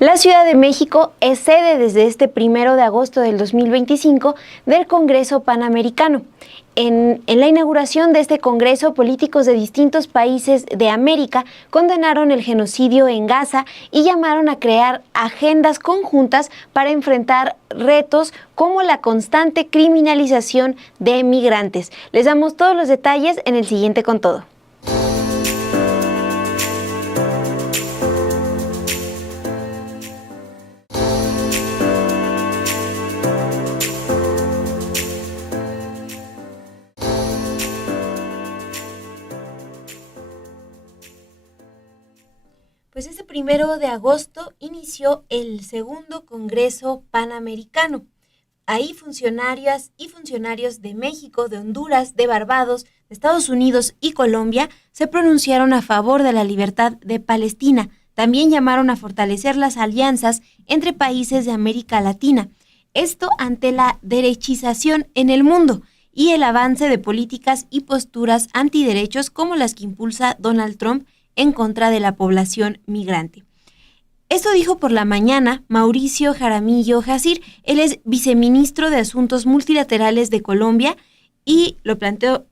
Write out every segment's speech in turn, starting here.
La Ciudad de México es sede desde este 1 de agosto del 2025 del Congreso Panamericano. En la inauguración de este congreso, políticos de distintos países de América condenaron el genocidio en Gaza y llamaron a crear agendas conjuntas para enfrentar retos como la constante criminalización de migrantes. Les damos todos los detalles en el siguiente Con Todo. Pues este 1 de agosto inició el segundo Congreso Panamericano. Ahí funcionarias y funcionarios de México, de Honduras, de Barbados, de Estados Unidos y Colombia se pronunciaron a favor de la libertad de Palestina. También llamaron a fortalecer las alianzas entre países de América Latina. Esto ante la derechización en el mundo y el avance de políticas y posturas antiderechos como las que impulsa Donald Trump en contra de la población migrante. Esto dijo por la mañana Mauricio Jaramillo Jacir. Él es viceministro de Asuntos Multilaterales de Colombia y lo planteó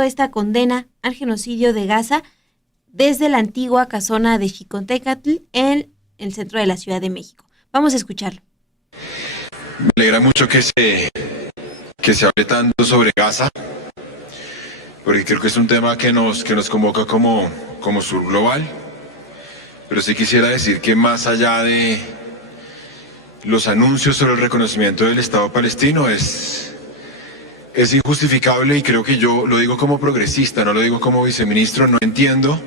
esta condena al genocidio de Gaza desde la antigua casona de Xicoténcatl en el centro de la Ciudad de México. Vamos a escucharlo. Me alegra mucho que se hable tanto sobre Gaza, porque creo que es un tema que nos convoca como Sur Global, pero sí quisiera decir que más allá de los anuncios sobre el reconocimiento del Estado palestino es injustificable, y creo que yo lo digo como progresista, no lo digo como viceministro. No entiendo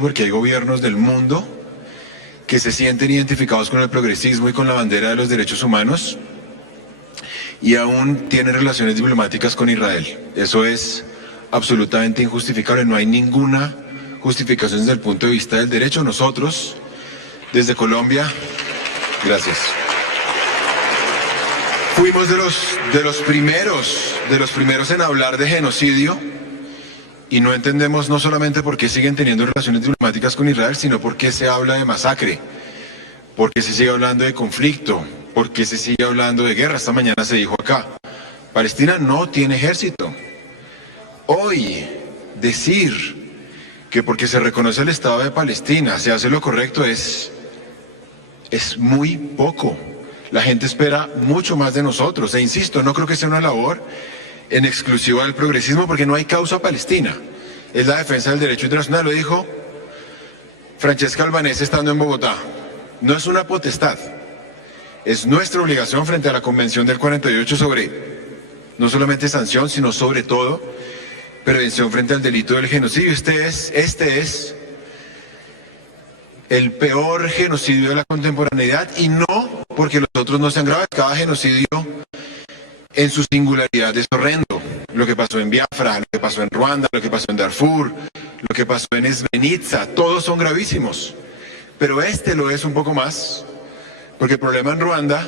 por qué hay gobiernos del mundo que se sienten identificados con el progresismo y con la bandera de los derechos humanos y aún tienen relaciones diplomáticas con Israel. Eso es absolutamente injustificable. No hay ninguna justificación desde el punto de vista del derecho. Nosotros, desde Colombia, gracias, fuimos de los primeros en hablar de genocidio, y no entendemos no solamente por qué siguen teniendo relaciones diplomáticas con Israel, sino por qué se habla de masacre, por qué se sigue hablando de conflicto, por qué se sigue hablando de guerra. Esta mañana se dijo acá, Palestina no tiene ejército. Hoy decir que porque se reconoce el Estado de Palestina se hace lo correcto es muy poco. La gente espera mucho más de nosotros, e insisto, no creo que sea una labor en exclusiva del progresismo, porque no hay causa palestina, es la defensa del derecho internacional. Lo dijo Francesca Albanese estando en Bogotá. No es una potestad, es nuestra obligación frente a la Convención del 48 sobre no solamente sanción, sino sobre todo prevención frente al delito del genocidio. Este es el peor genocidio de la contemporaneidad, y no porque los otros no sean graves. Cada genocidio en su singularidad es horrendo. Lo que pasó en Biafra, lo que pasó en Ruanda, lo que pasó en Darfur, lo que pasó en Srebrenica, todos son gravísimos. Pero este lo es un poco más, porque el problema en Ruanda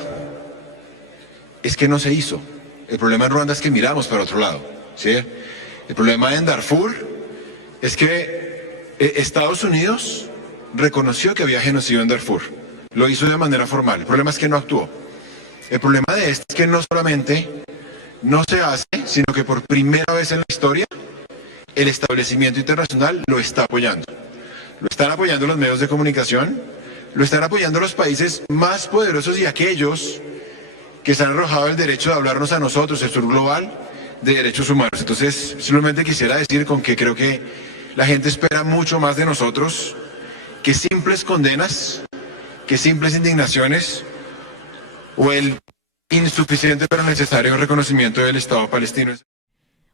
es que no se hizo. El problema en Ruanda es que miramos para otro lado, ¿sí? El problema en Darfur es que Estados Unidos reconoció que había genocidio en Darfur. Lo hizo de manera formal. El problema es que no actuó. El problema de este es que no solamente no se hace, sino que por primera vez en la historia el establecimiento internacional lo está apoyando. Lo están apoyando los medios de comunicación, lo están apoyando los países más poderosos y aquellos que se han arrojado el derecho de hablarnos a nosotros, el Sur Global, de derechos humanos. Entonces, simplemente quisiera decir con que creo que la gente espera mucho más de nosotros que simples condenas, que simples indignaciones o el insuficiente pero necesario reconocimiento del Estado palestino.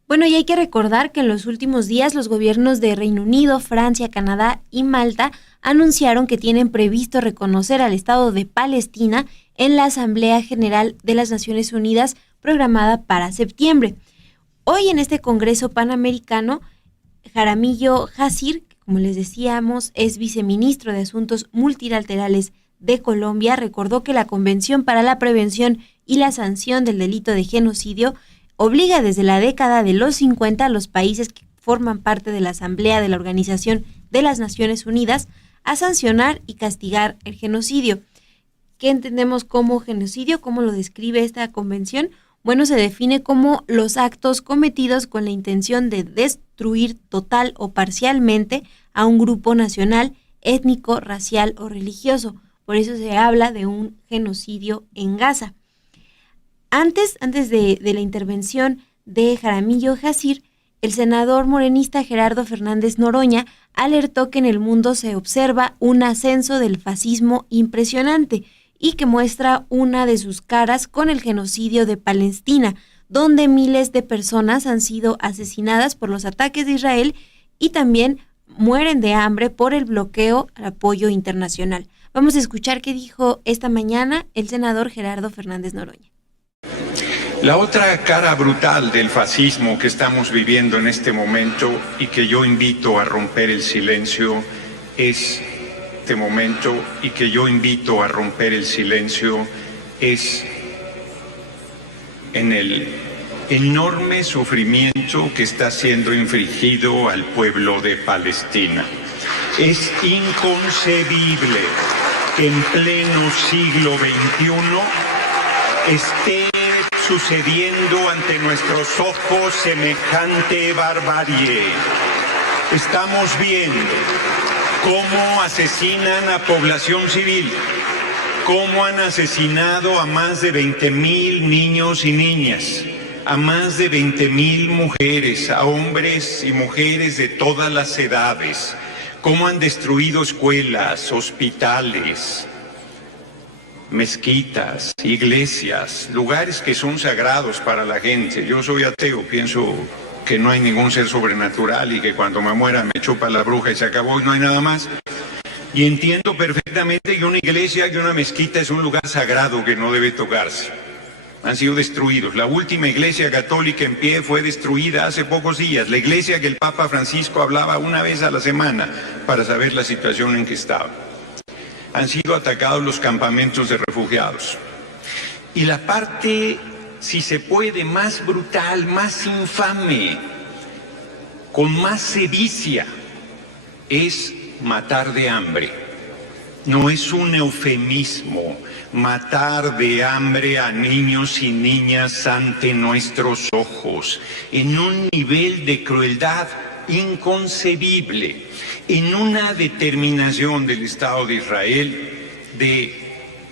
Bueno, y hay que recordar que en los últimos días los gobiernos de Reino Unido, Francia, Canadá y Malta anunciaron que tienen previsto reconocer al Estado de Palestina en la Asamblea General de las Naciones Unidas programada para septiembre. Hoy en este Congreso Panamericano, Jaramillo Jacir, como les decíamos, es viceministro de Asuntos Multilaterales de Colombia, recordó que la Convención para la Prevención y la Sanción del Delito de Genocidio obliga desde la década de los 50 a los países que forman parte de la Asamblea de la Organización de las Naciones Unidas a sancionar y castigar el genocidio. ¿Qué entendemos como genocidio? ¿Cómo lo describe esta convención? Bueno, se define como los actos cometidos con la intención de destruir total o parcialmente a un grupo nacional, étnico, racial o religioso. Por eso se habla de un genocidio en Gaza. Antes de la intervención de Jaramillo Jacir, el senador morenista Gerardo Fernández Noroña alertó que en el mundo se observa un ascenso del fascismo impresionante y que muestra una de sus caras con el genocidio de Palestina, donde miles de personas han sido asesinadas por los ataques de Israel y también mueren de hambre por el bloqueo al apoyo internacional. Vamos a escuchar qué dijo esta mañana el senador Gerardo Fernández Noroña. La otra cara brutal del fascismo que estamos viviendo en este momento y que yo invito a romper el silencio es en el enorme sufrimiento que está siendo infligido al pueblo de Palestina. Es inconcebible que en pleno siglo XXI esté sucediendo ante nuestros ojos semejante barbarie. Estamos viendo cómo asesinan a población civil, cómo han asesinado a más de 20,000 niños y niñas, a más de 20,000 mujeres, a hombres y mujeres de todas las edades, cómo han destruido escuelas, hospitales, mezquitas, iglesias, lugares que son sagrados para la gente. Yo soy ateo, pienso que no hay ningún ser sobrenatural y que cuando me muera me chupa la bruja y se acabó y no hay nada más. Y entiendo perfectamente que una iglesia, que una mezquita es un lugar sagrado que no debe tocarse. Han sido destruidos. La última iglesia católica en pie fue destruida hace pocos días. La iglesia que el Papa Francisco hablaba una vez a la semana para saber la situación en que estaba. Han sido atacados los campamentos de refugiados. Y la parte, si se puede, más brutal, más infame, con más sevicia, es matar de hambre. No es un eufemismo, matar de hambre a niños y niñas ante nuestros ojos, en un nivel de crueldad inconcebible, en una determinación del Estado de Israel de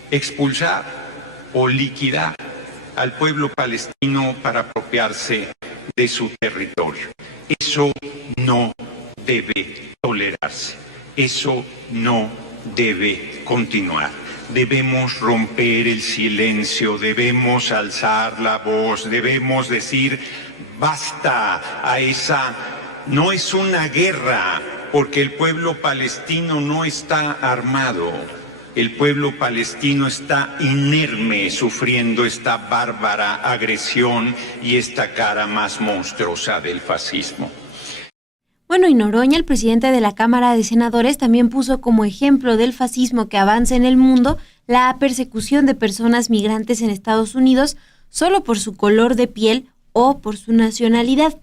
expulsar o liquidar al pueblo palestino para apropiarse de su territorio. Eso no debe tolerarse, eso no debe continuar. Debemos romper el silencio, debemos alzar la voz, debemos decir basta a esa. No es una guerra, porque el pueblo palestino no está armado. El pueblo palestino está inerme, sufriendo esta bárbara agresión y esta cara más monstruosa del fascismo. Bueno, y Noroña, el presidente de la Cámara de Senadores, también puso como ejemplo del fascismo que avanza en el mundo la persecución de personas migrantes en Estados Unidos solo por su color de piel o por su nacionalidad.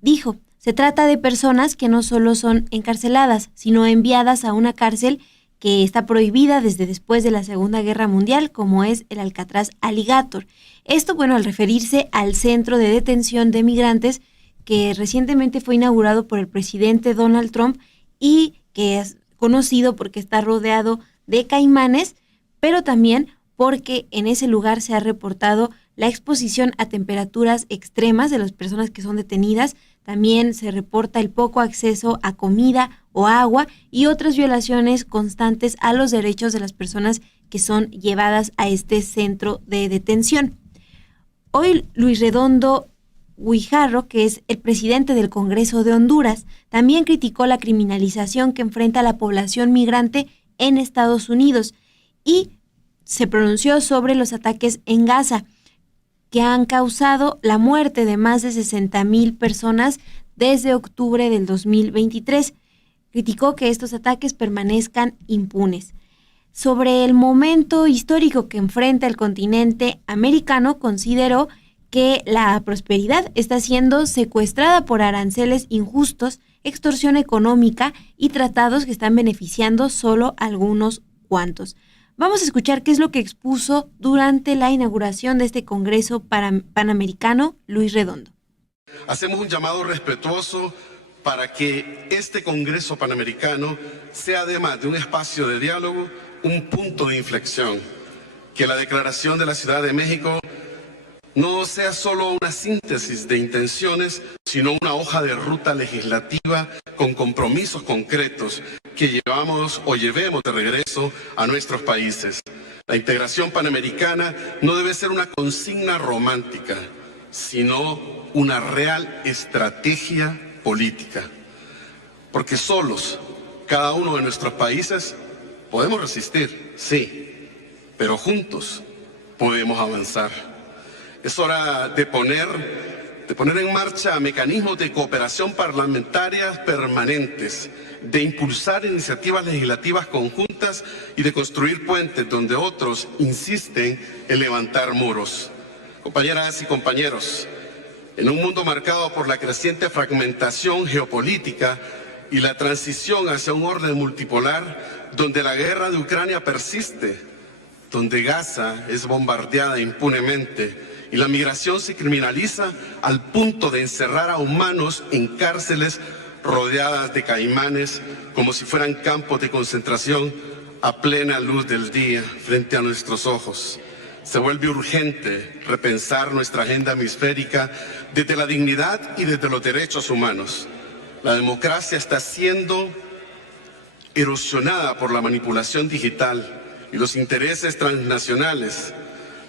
Dijo, se trata de personas que no solo son encarceladas, sino enviadas a una cárcel que está prohibida desde después de la Segunda Guerra Mundial, como es el Alcatraz Alligator. Esto, bueno, al referirse al centro de detención de migrantes que recientemente fue inaugurado por el presidente Donald Trump y que es conocido porque está rodeado de caimanes, pero también porque en ese lugar se ha reportado la exposición a temperaturas extremas de las personas que son detenidas. También se reporta el poco acceso a comida o agua y otras violaciones constantes a los derechos de las personas que son llevadas a este centro de detención. Hoy Luis Redondo Guijarro, que es el presidente del Congreso de Honduras, también criticó la criminalización que enfrenta la población migrante en Estados Unidos y se pronunció sobre los ataques en Gaza, que han causado la muerte de más de 60,000 personas desde octubre del 2023. Criticó que estos ataques permanezcan impunes. Sobre el momento histórico que enfrenta el continente americano, consideró que la prosperidad está siendo secuestrada por aranceles injustos extorsión económica y tratados que están beneficiando solo a algunos cuantos. Vamos a escuchar qué es lo que expuso durante la inauguración de este Congreso Panamericano Luis Redondo. Hacemos un llamado respetuoso para que este Congreso Panamericano sea, además de un espacio de diálogo, un punto de inflexión. Que la Declaración de la Ciudad de México no sea solo una síntesis de intenciones, sino una hoja de ruta legislativa con compromisos concretos que llevemos de regreso a nuestros países. La integración panamericana no debe ser una consigna romántica, sino una real estrategia política. Porque solos, cada uno de nuestros países, podemos resistir, sí, pero juntos podemos avanzar. Es hora de poner en marcha mecanismos de cooperación parlamentaria permanentes, de impulsar iniciativas legislativas conjuntas y de construir puentes donde otros insisten en levantar muros. Compañeras y compañeros, en un mundo marcado por la creciente fragmentación geopolítica y la transición hacia un orden multipolar, donde la guerra de Ucrania persiste, donde Gaza es bombardeada impunemente y la migración se criminaliza al punto de encerrar a humanos en cárceles rodeadas de caimanes como si fueran campos de concentración a plena luz del día frente a nuestros ojos. Se vuelve urgente repensar nuestra agenda hemisférica desde la dignidad y desde los derechos humanos. La democracia está siendo erosionada por la manipulación digital y los intereses transnacionales.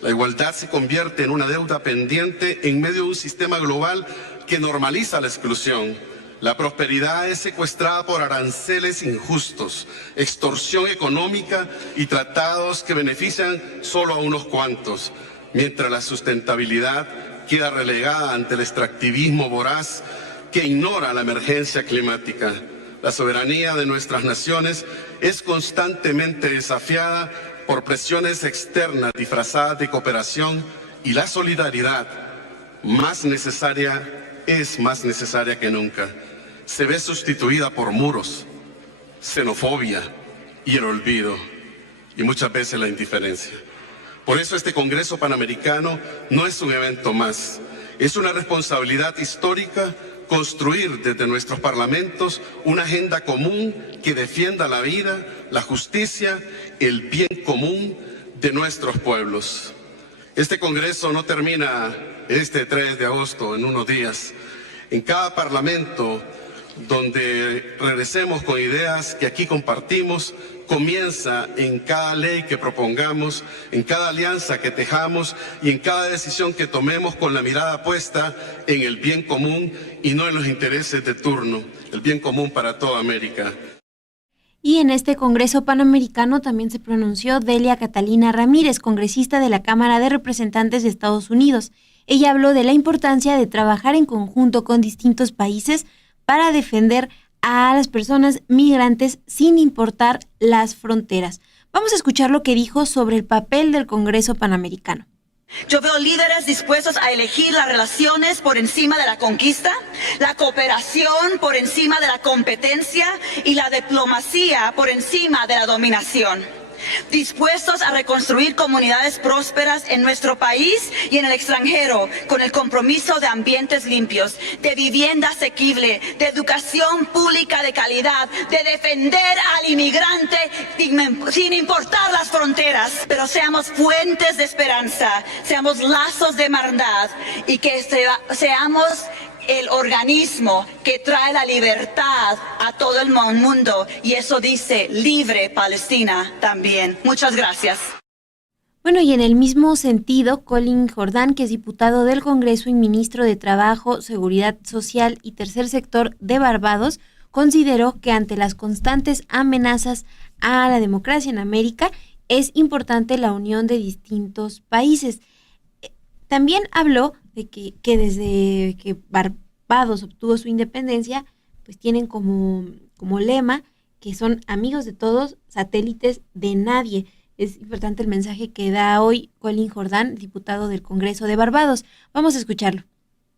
La igualdad se convierte en una deuda pendiente en medio de un sistema global que normaliza la exclusión. La prosperidad es secuestrada por aranceles injustos, extorsión económica y tratados que benefician solo a unos cuantos, mientras la sustentabilidad queda relegada ante el extractivismo voraz que ignora la emergencia climática. La soberanía de nuestras naciones es constantemente desafiada por presiones externas disfrazadas de cooperación y la solidaridad es más necesaria que nunca. Se ve sustituida por muros, xenofobia y el olvido, y muchas veces la indiferencia. Por eso este Congreso Panamericano no es un evento más, es una responsabilidad histórica construir desde nuestros parlamentos una agenda común que defienda la vida, la justicia, el bien común de nuestros pueblos. Este Congreso no termina este 3 de agosto, en unos días. En cada parlamento donde regresemos con ideas que aquí compartimos, comienza en cada ley que propongamos, en cada alianza que tejamos y en cada decisión que tomemos con la mirada puesta en el bien común y no en los intereses de turno, el bien común para toda América. Y en este Congreso Panamericano también se pronunció Delia Catalina Ramírez, congresista de la Cámara de Representantes de Estados Unidos. Ella habló de la importancia de trabajar en conjunto con distintos países para defender a las personas migrantes sin importar las fronteras. Vamos a escuchar lo que dijo sobre el papel del Congreso Panamericano. Yo veo líderes dispuestos a elegir las relaciones por encima de la conquista, la cooperación por encima de la competencia y la diplomacia por encima de la dominación. Dispuestos a reconstruir comunidades prósperas en nuestro país y en el extranjero con el compromiso de ambientes limpios, de vivienda asequible, de educación pública de calidad, de defender al inmigrante sin importar las fronteras, pero seamos fuentes de esperanza, seamos lazos de hermandad y que seamos el organismo que trae la libertad a todo el mundo, y eso dice Libre Palestina también. Muchas gracias. Bueno, y en el mismo sentido, Colin Jordán, que es diputado del Congreso y ministro de Trabajo, Seguridad Social y Tercer Sector de Barbados, consideró que ante las constantes amenazas a la democracia en América, es importante la unión de distintos países. También habló de que desde que Barbados obtuvo su independencia, pues tienen como lema que son amigos de todos, satélites de nadie. Es importante el mensaje que da hoy Colin Jordán, diputado del Congreso de Barbados. Vamos a escucharlo.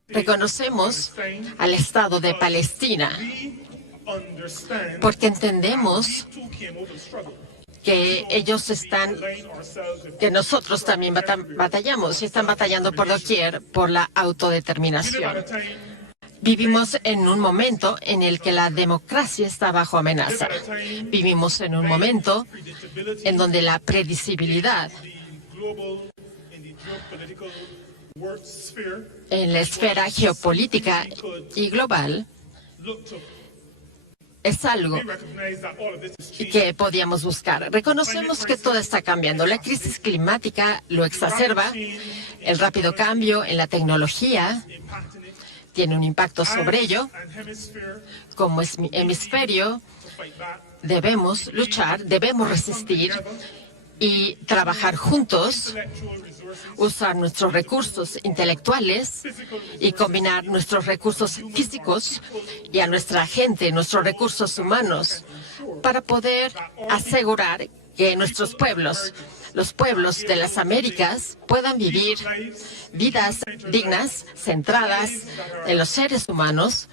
Reconocemos al Estado de Palestina porque entendemos que que nosotros también batallamos y están batallando por doquier por la autodeterminación. Vivimos en un momento en el que la democracia está bajo amenaza. Vivimos en un momento en donde la predecibilidad en la esfera geopolítica y global es algo que podíamos buscar. Reconocemos que todo está cambiando. La crisis climática lo exacerba. El rápido cambio en la tecnología tiene un impacto sobre ello. Como hemisferio, debemos luchar, debemos resistir y trabajar juntos, usar nuestros recursos intelectuales y combinar nuestros recursos físicos y a nuestra gente, nuestros recursos humanos, para poder asegurar que nuestros pueblos, los pueblos de las Américas, puedan vivir vidas dignas, centradas en los seres humanos,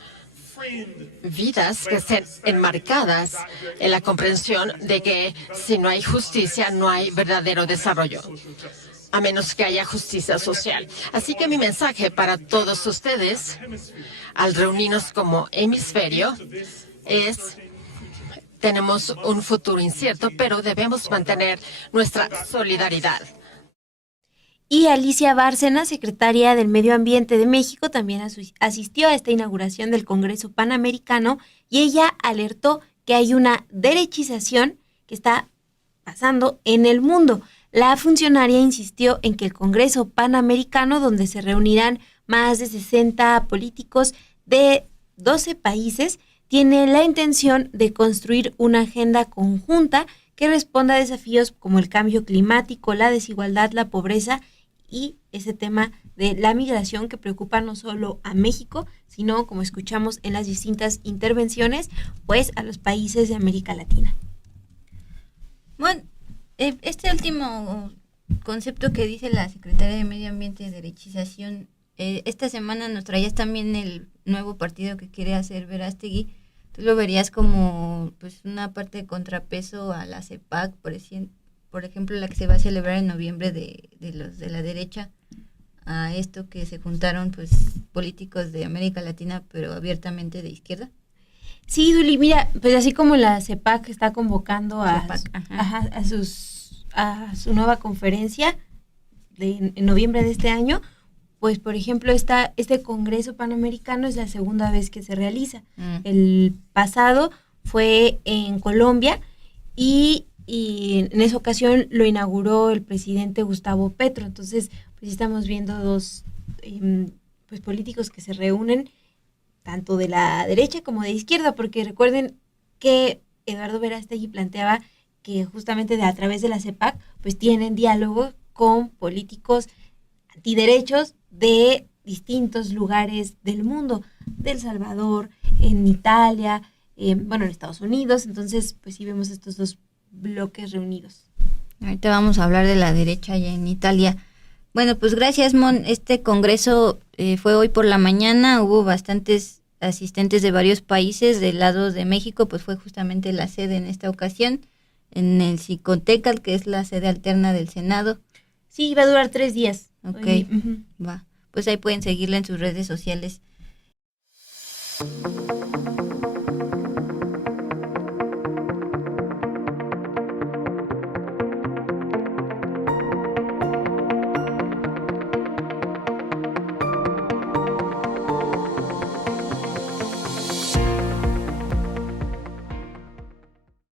vidas que estén enmarcadas en la comprensión de que si no hay justicia, no hay verdadero desarrollo, a menos que haya justicia social. Así que mi mensaje para todos ustedes, al reunirnos como hemisferio, es: tenemos un futuro incierto, pero debemos mantener nuestra solidaridad. Y Alicia Bárcena, secretaria del Medio Ambiente de México, también asistió a esta inauguración del Congreso Panamericano y ella alertó que hay una derechización que está pasando en el mundo. La funcionaria insistió en que el Congreso Panamericano, donde se reunirán más de 60 políticos de 12 países, tiene la intención de construir una agenda conjunta que responda a desafíos como el cambio climático, la desigualdad, la pobreza y ese tema de la migración que preocupa no solo a México, sino, como escuchamos en las distintas intervenciones, pues a los países de América Latina. Bueno, este último concepto que dice la Secretaría de Medio Ambiente, derechización, esta semana nos traías también el nuevo partido que quiere hacer Verástegui. ¿Tú lo verías como pues una parte de contrapeso a la CEPAC, por ejemplo, la que se va a celebrar en noviembre de los de la derecha, a esto que se juntaron pues políticos de América Latina, pero abiertamente de izquierda? Sí, Duli, mira, pues así como la CEPAC está convocando a su nueva conferencia en noviembre de este año, pues por ejemplo este Congreso Panamericano es la segunda vez que se realiza. El pasado fue en Colombia y en esa ocasión lo inauguró el presidente Gustavo Petro. Entonces, pues estamos viendo dos pues políticos que se reúnen tanto de la derecha como de izquierda, porque recuerden que Eduardo Verástegui planteaba que justamente a través de la CEPAC pues tienen diálogo con políticos antiderechos de distintos lugares del mundo, de El Salvador, en Italia, en Estados Unidos. Entonces, pues sí vemos estos dos bloques reunidos. Ahorita vamos a hablar de la derecha allá en Italia. Bueno, pues gracias, Mon. Este congreso fue hoy por la mañana, hubo bastantes asistentes de varios países. Del lado de México, pues fue justamente la sede en esta ocasión, en el Xicoténcatl, que es la sede alterna del Senado. Sí, va a durar 3 días. Ok, va. Pues ahí pueden seguirla en sus redes sociales.